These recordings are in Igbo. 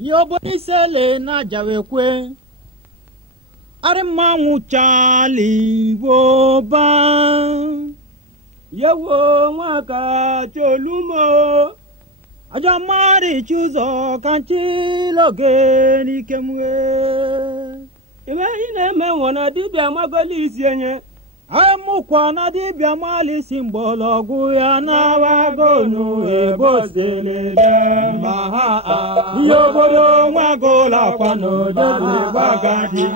Yoboni sele na jawekwe Are manwu chali boba Yewo mwaka cholumo Aja mari chuzo kanchi loge ni kemwe Iwe ine me wana dibia magalisi enye Amukwa na dibia mali simbologu ya na wagonu ebosele maha Yobodo mwagola kwano jodle bagadi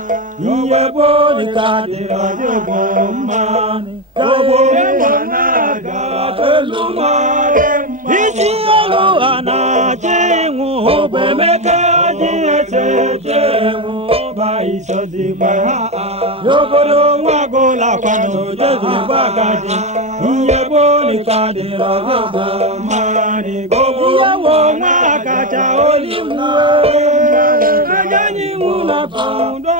Yebo ni kade rajobo mani Yobo mwana gatelumare Isi olu anajengu Obe mekaji echejengu Ba isozi maha Yobodo mwagola kwano Jodle bagadi Yebo ni kade rajobo mani Gobu yawo mwakacha olimwe Ajanyi mula kundo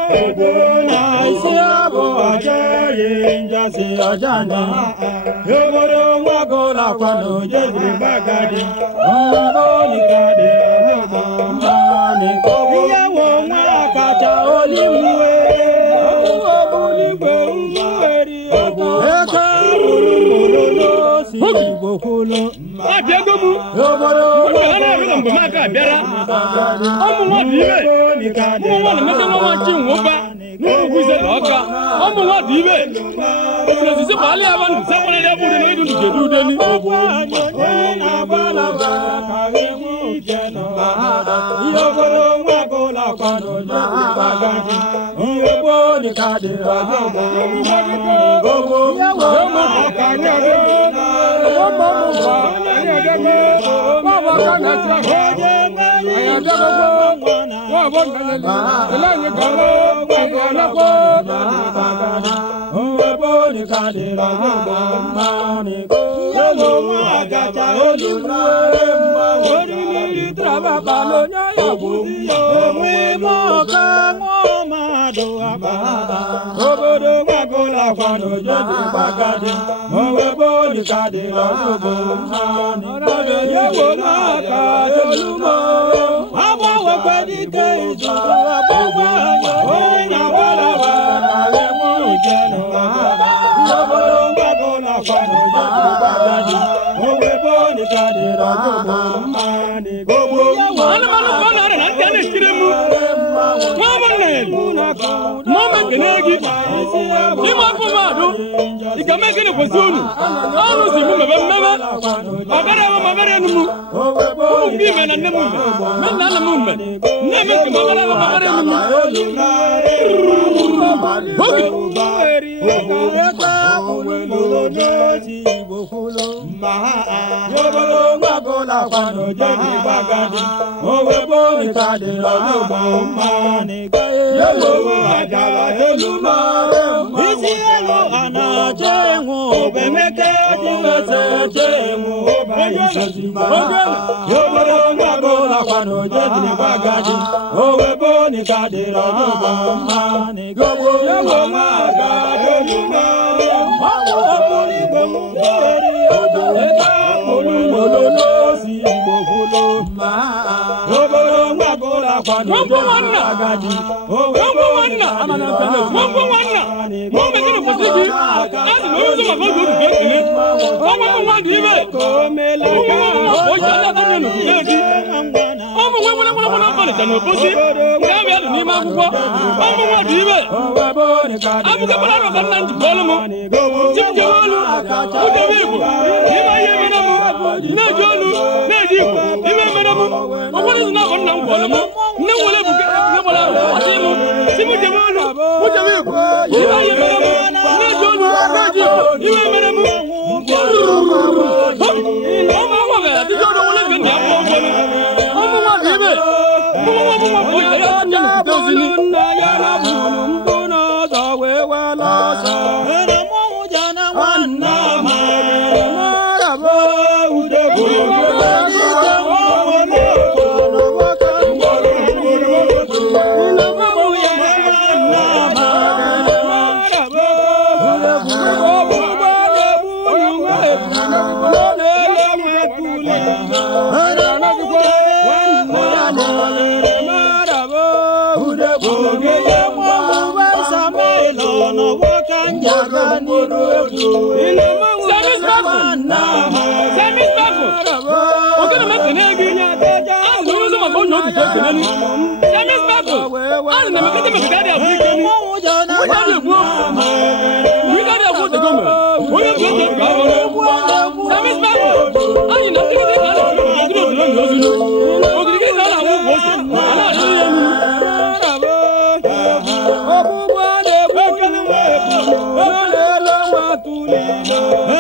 na isi abo ajaye njasi ajana Yobodo mwagola kwano Jodle bagadi Yebo ni kade rajobo mani Gobu yawo mwakacha olimwe Bokolo abiagomu yoboro ana ruga mbaka biara omu wa dibe omu wa meke no wa chinwo ba no guise loka omu wa dibe efrezi se bali aba se wona le buru no idu gedu deni na bala ba kagemu jeno yoboro wa gola kwano bagadi yobo ni kadira gogo yomo kanyo Mama kenegi ni mapumado ikameke ne kwasionu anu simu mebe mabere numu bi mena nemu mena na mumme neme ke mabere numu hoki Yoboro magola kwano jodi bagadi Owe ni kade robo mani Yelo ajala elumare Isi elo anajengu Obe meke adiwese jengu Oba isazima Yoboro magola kwano jodi bagadi Owe ni kade robo mani Yelo magadi elumare Owe ni bongori Hello. ogige mwawe samelo no wakanja gani ruegu ina mwawe na Samis Bako. Ogene mekene ginya teja. Azu zo ma bonyo ti tekene ni. Samis Bako. Ani na mekete mekade Afrika ni. Oya le gbo. Wi ka de gbo de gome. Oya gbo de ga ore. Samis Bako. Ani na ti ti ka le gbo de lo zo lo. Ogige na la wo wo se. Ala lo ye ni. Obuwa de bekene we. Ole lo wa tu ni.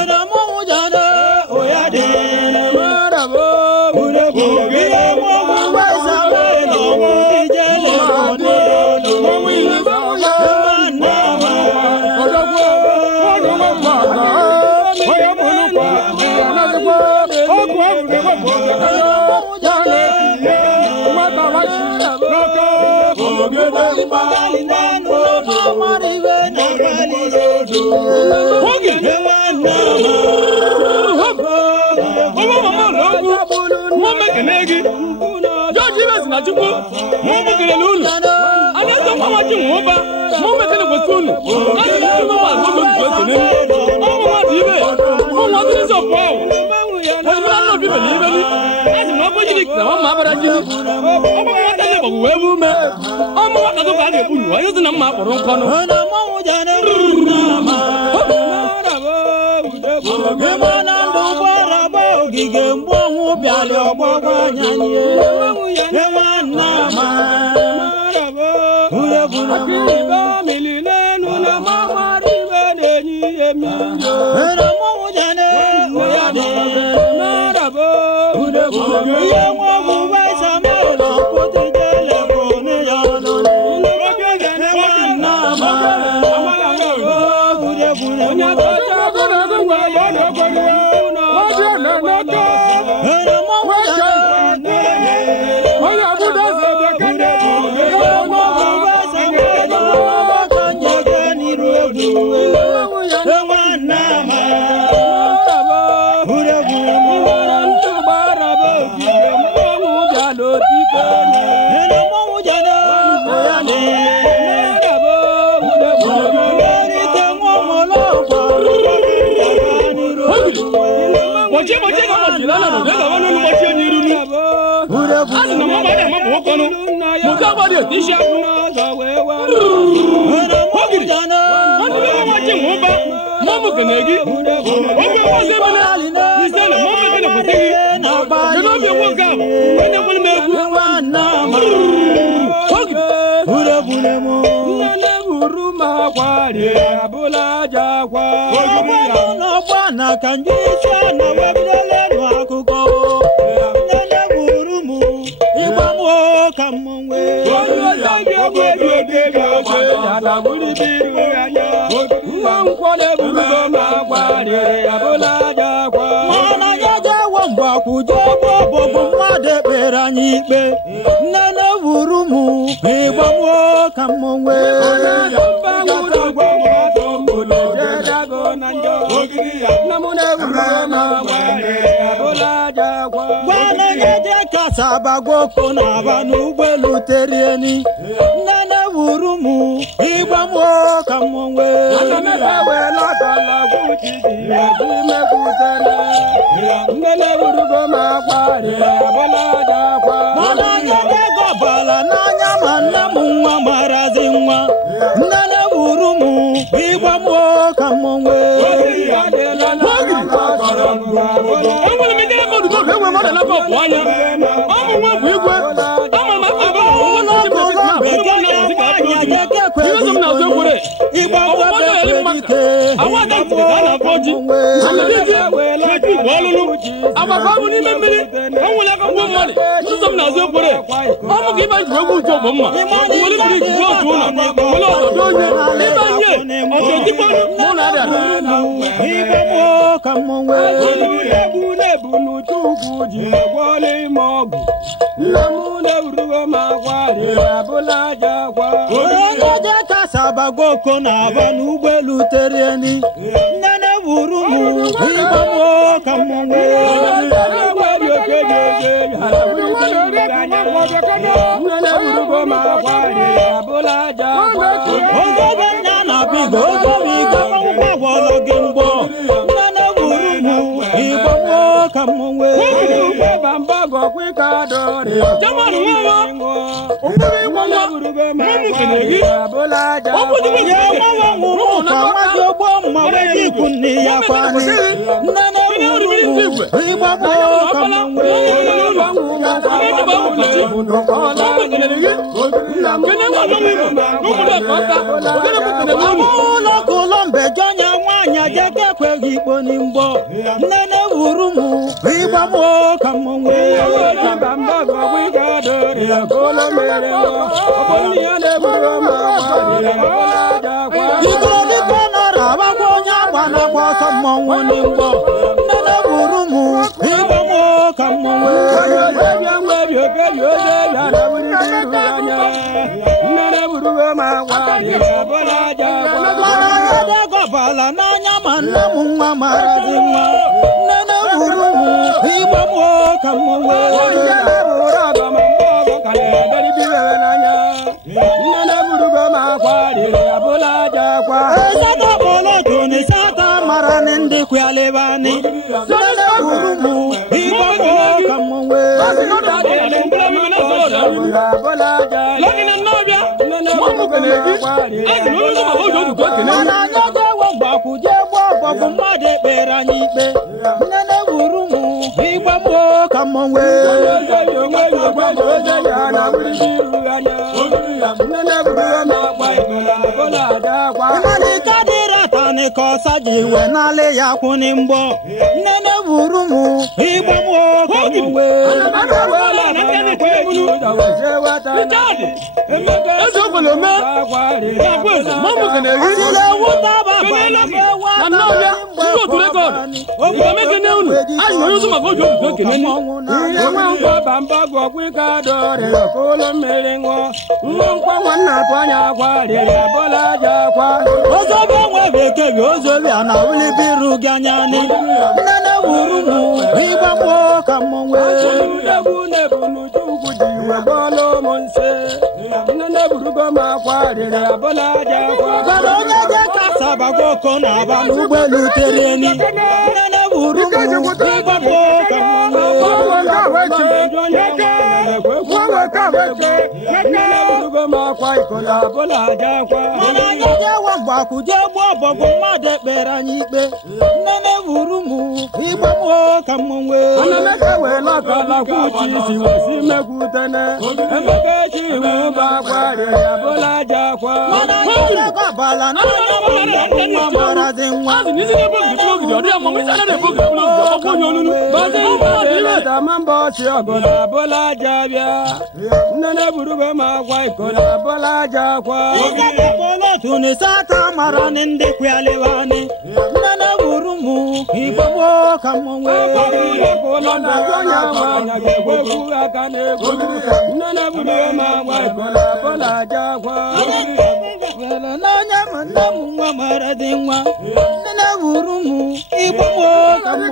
ina mwawe oya de marabo ogige mwawe samelo ijele roni mwawe na Odogwo. Odo mo pa ga. Oya mo lu pa. Ala le gbo. Oku awu de gbo. ogige mgbanwe bịara ọgbagba nyanye enwanna ma ureburu mililenu na mamaribe na-enyi emi ere mmanwụ jane oya dị marabo ureburu ihe nwaọgwụ baisa melo potijele bụ n'iya ọlọlọ enwanna ma ureburu onye na kanjisa na wabidele akụkọ nene gburu mụ ịgbanwe kamwe mana ya jewo mgbakwuje bọbụ mmadụ ekpere anyị ikpe nene gburu mụ ịgbanwe kamwe Sabagoko na n'ụgbọelu terieni nnene wuru mụ ịgba m ka m nwee mana anya ego bala n'anya ma nne m nwa marazi nwa nnene wuru mụ ịgba m ka m nwee Sabagoko na aba n'ụgbọelu terieni nnene wuru mụ ịgba m ka m nwee bigo bigo mangwa wala gimbo nana burumu ibamo kamwe bamba go kwika dore jamanu wawa obere wawa buruga ma kenegi bolaja obudu ya mawa nguru kwa jobo mawe kunni ya kwani nana burumu ibamo kamwe Amulo Colombe Jonya Wanya Jake Kwegbo Nimbo Nene Wurumu Ibamo Kamwe Bamba Wigado Colombe Oboniane Burama Ikoni Konara Wagonya Wana Wasa Mongo Nimbo Nene Wurumu Ibamo Kamwe Bala nanya manna mumma marazimma nana burumu ibamo kamwe bura gamambo kale dari biwe nanya nana buruga makwari abola jakwa sata bolo jone sata maranende kwalebani nana burumu ibamo kamwe abola jakwa lakini nobya mamu kenegi azino zuma hojo du kenegi Kujebo bobo made beranyibe nene burumu ibamo kamwe Imani kadira tani kosa jiwe nale ya kunimbo nene burumu ibamo kamwe Sabagoko na balu tereni nene burumu ibamo nene buruga magwai kola bola jakwa tuni sata maranende kwalewani nene burumu ibamo kamwe kola na jonya manya kwekuga kane nene buruga magwai kola bola jakwa wala nanya mandamu maradinwa nene burumu ibamo kamwe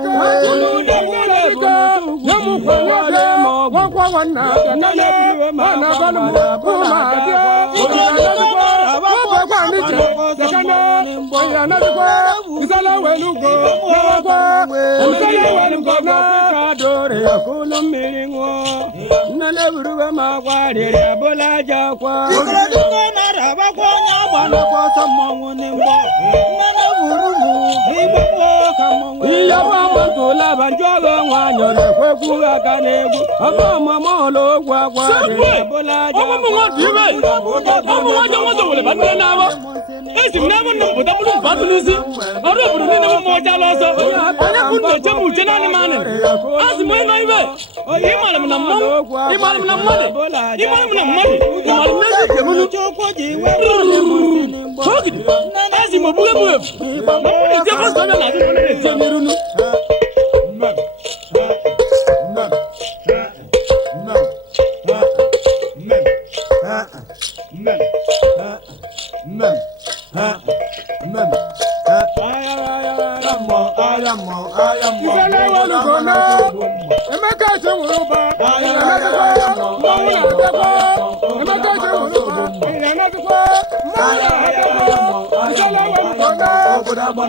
namu kwale mo kwa wana nene buruga magwai Esi mnamo nbuda bulu batuluzi aro bulu ni namo moja loso anya kunno jamu jenani mane asi moy no ibe imala mna mane imala mna mane imala mna mane imala mna jemunu chokoji chogi asi mo buga buga mo jebo so na ni jemirunu Emeka I